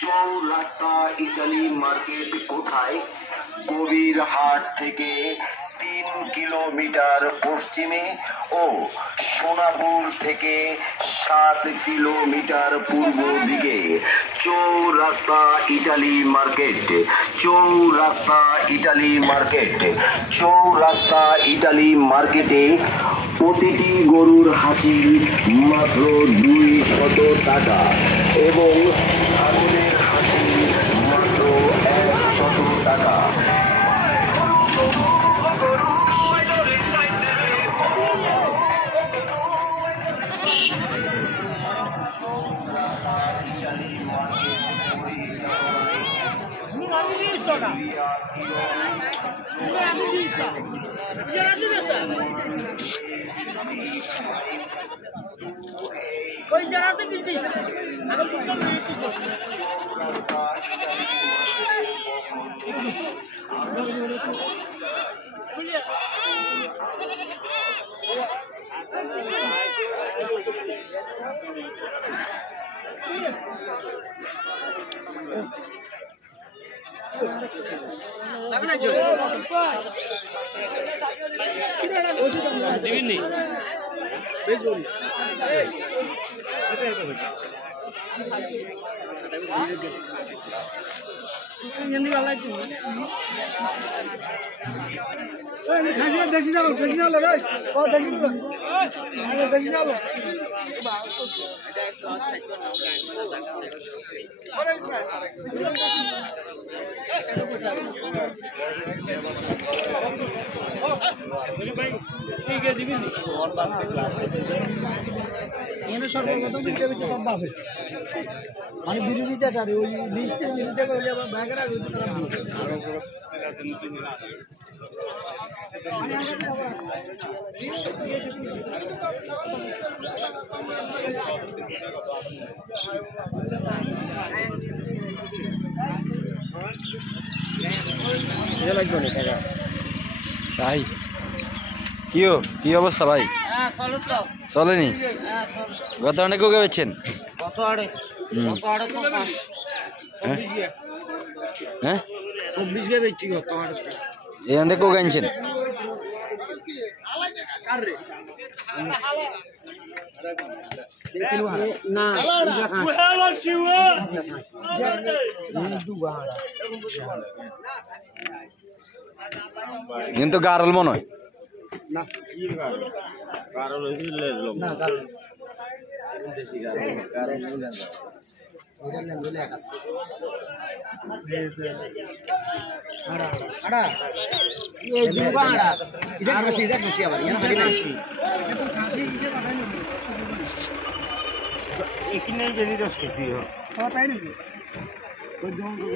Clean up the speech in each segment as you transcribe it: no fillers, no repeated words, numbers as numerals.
চৌরাস্তা Italy market কোথায়? কবিরহাট থেকে 3 কিলোমিটার পশ্চিমে ও সোনাপুর থেকে 7 কিলোমিটার পূর্ব দিকে। চৌরাস্তা ইটালি মার্কেট, চৌরাস্তা ইটালি মার্কেট। চৌরাস্তা ইটালি মার্কেটে প্রতিটি গরুর হাসিল মাত্র 200 টাকা এবং ছাগলের হাসিল মাত্র 100 টাকা। कोई जरा से नीचे अगर निकल नहीं तो लगना जो दिविनी बेजोरी हिंदी वाला क्यों ओए खासिया देखी जाओ रे ओ देखी लो अरे देखी जाओ ठीक है दिविनी और बात এনে সর্বপ্রথম দিতে হচ্ছে তার বাপে মানে বিরোধিতাটারে ওই লিস্টের বিরুদ্ধে করে যাবে ব্যাগরা করতে তারা আর উপরে দিন না ये লাগবে না টাকা সাই কি অবস্থা ভাই? চলেনি গত অনেক কোকে বেচছেন? হ্যাঁ 24 বেচছি গত আড়ে এই অনেক কোকে আনছেন? না কিন্তু গারল মনে হয় না গারল হইছিল না গারল দেশি গারল বলেন ওটা লেন বলে একা আড়া আড়া এই দুবা আড়া ইজা খাসি আবার ইয়ানা হাড়ি খাসি খাসি ইজা বাগাই না এখানে জেনি দশ খাসি हो তাই নাকি কই জন কো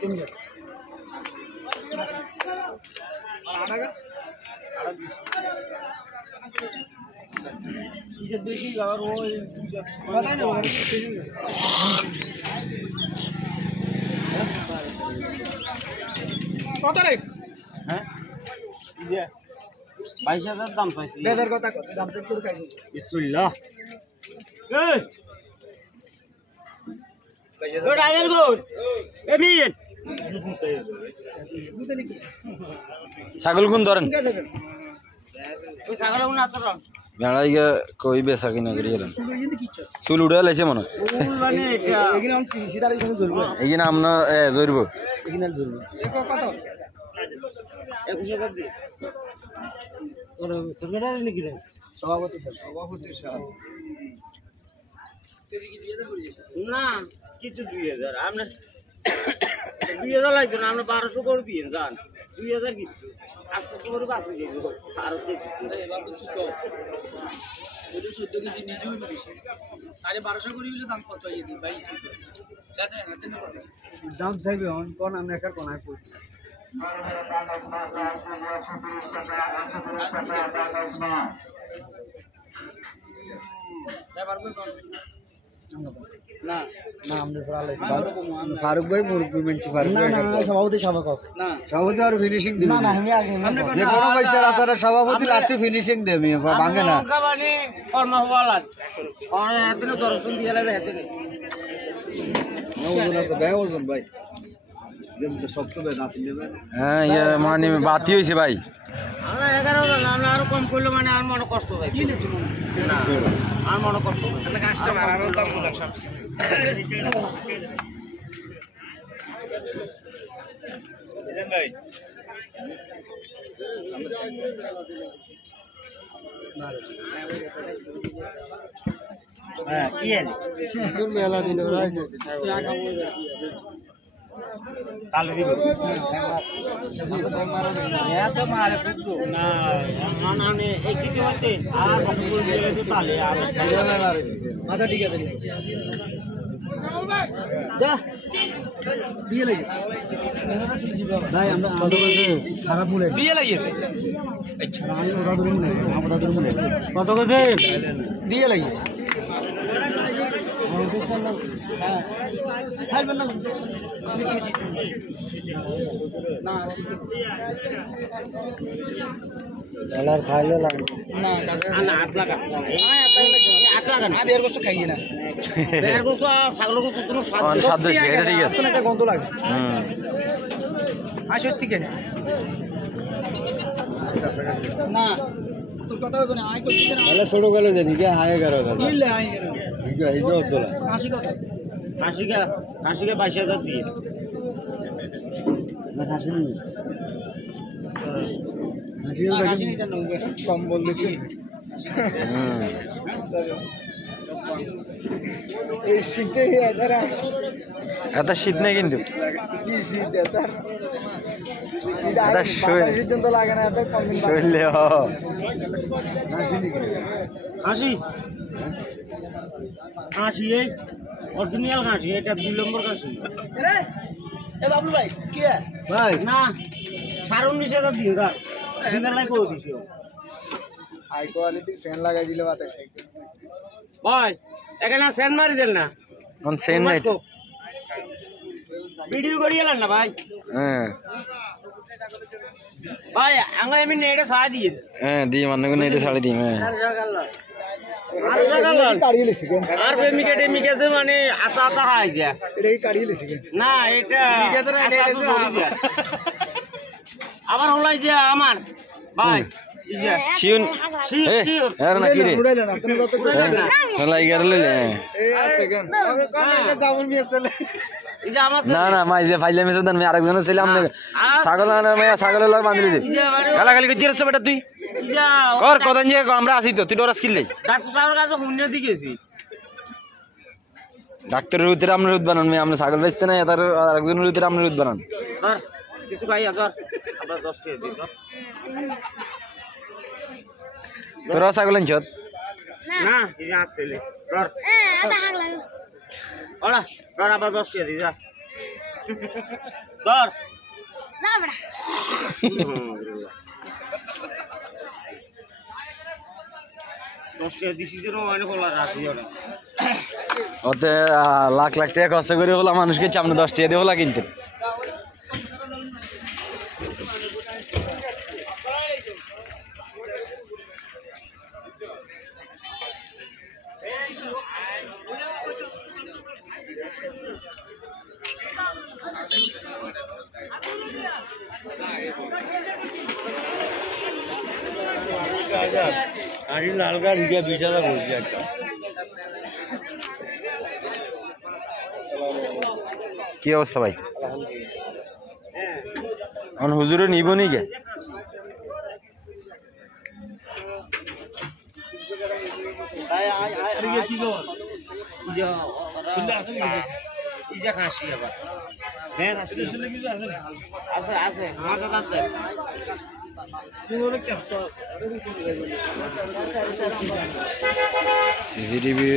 তুমি আড়া इसे देखी और वो पता नहीं होगा कत रे हैं ये 22000 দাম চাইছি বেজার কথা কত দাম চেক করে খাইছি বিসমিল্লাহ এই ও ডায়াল গোল এমিন ছাগল কোন ধরেন ওই ছাগল কোন আতর ভেড়াই গে কই বেচা কিনা করি গেলেন চুল উড়ে লাইছে মনে চুল মানে এটা এখানে অন সিধা এখানে জ্বলবে এইখানে আমরা জড়ব এখানে জ্বলবে দেখো কত 21000 দি ওর তোরটা নাকি রে সভাপতি সাহেব তেজি কি 2000 পড়ে না কিছু 2000 আমরা 2000 লাগতো না আমরা 1200 করে দিয়েন জান 2000 কিছু 800 করে বাকি দিব আর দেখি এবার তো কি কও ওই 14 কেজি নিজেও বেশি তাহলে 1200 করে হইলে দাম কত হই দি ভাই দাদা হাতে না দাম চাইবে অন কোন আমরা একার কোনায় কই না না আমরা ফারুক ভাই মুরগি মেনছি ফারুক না না সভাপতি সভাকক না সভাপতি আর ফিনিশিং দিন না না আমি আগে যে কোনো পয়সা আছে সভাপতি লাস্টে ফিনিশিং দেবে ভাঙে না কর্ম হওয়ালা আর এতনে দর্শন দিয়ে লাগবে এতনে হ্যাঁ ইয়ে মানে বাতি হয়েছে ভাই আমরা 11 জন আমরা আরো কম করলে মানে আর মনে কষ্ট হয় কি না আর মনে কষ্ট হয় হ্যাঁ কি মেলা দিন কাল দিব না না না এই কি হতে আর বকুল দিলে তো তালে আর মাথা ঠিক আছে যা দিয়ে লাগি ভাই আমরা খারাপ বলে দিয়ে লাগিয়েছে আচ্ছা আমি ওরা ধরুন না আমরা ধরুন কত কইছে দিয়ে লাগি হ্যাঁ খাইবেন না ডলার খাইলে লাগে না না 8 লাখ না বের গোস্ত খাইয়ে না বের গোস্ত ছাগল গোস্ত কোনো স্বাদ বেশি এটা ঠিক আছে একটা গন্ধ লাগে আর সত্যি কেন না তোর কথা হবে না আই কই দিতে না তাহলে ছোট গেলে জানি কে হায় করো দাদা দিলে আই করো হিগো হিগো দলা কাশি কত কাশিকা 22000 দিয়ে না কাশি নি কাশি নি জানো কম বললে কি এই শীতে এদারা এত শীত নেই কিন্তু কি শীত এদারা এটা শীত তো লাগে না এত কম দিন শরীরে কাশি নি কাশি কাশি এই অরিজিনাল কাশি এটা 2 নম্বর কাশি এ বাবলু ভাই কি ভাই না 19,000 দিন দা দিনের লাই কই দিছি হাই কোয়ালিটির ফ্যান লাগাই দিলে বাতাস ভাই এখানে সেন মারি দেন না কোন সেন নাই ভিডিও করি এলেন না ভাই হ্যাঁ ভাই আঙ্গা আমি নেড়ে সাই দিয়ে হ্যাঁ দি মানে কোন এটা ছাড়ি দিই হ্যাঁ আর জাগাল কাড়িয়ে লিছি আর প্রেমিকা টেমিকা যে মানে আতা আতা হয় যা এটা কি কাড়িয়ে লিছি না এটা আবার হলাই যে আমার ভাই শিউন এর না কি রে উড়াইলে না তুমি কত হলাই গেলে এই আচ্ছা কেন আমি যাবুর বিয়ে চলে এই যে আমার না না মাই যে ফাইলে মেসে দেন আমি আরেকজন ছিলাম ছাগল না ভাই ছাগলের লয় বাঁধলি দে গালাগালি করছিস বেটা তুই কর কদন যে আমরা আসি তো তুই ডরাস কিনলে ডাক্তার সাহেবের কাছে হুন্নে দি গেছি ডাক্তারের উত্তরে আমরা রুদ বানান আমরা ছাগল বেচতে না তার আরেকজনের উত্তরে আমরা রুদ বানান ধর কিছু খাই ধর আমরা 10 টাকা দিই ধর তোরা ছাগল আনছ না এই যে আসলে ধর এটা হাগ লাগে ওরা ধর আবার 10 টাকা দিই যা ধর না বড়া ওতে লাখ লাখ টাকা খরচ করে হলো মানুষকে সামনে 10 টাকা দিয়ে হলো কিনতে আরে লাল গাড়ি দিয়ে বিটাটা বলছি একটা কি অবস্থা ভাই এখন হুজুরে নিব নি কে আছে মাঝে দাঁত সিসিটিভি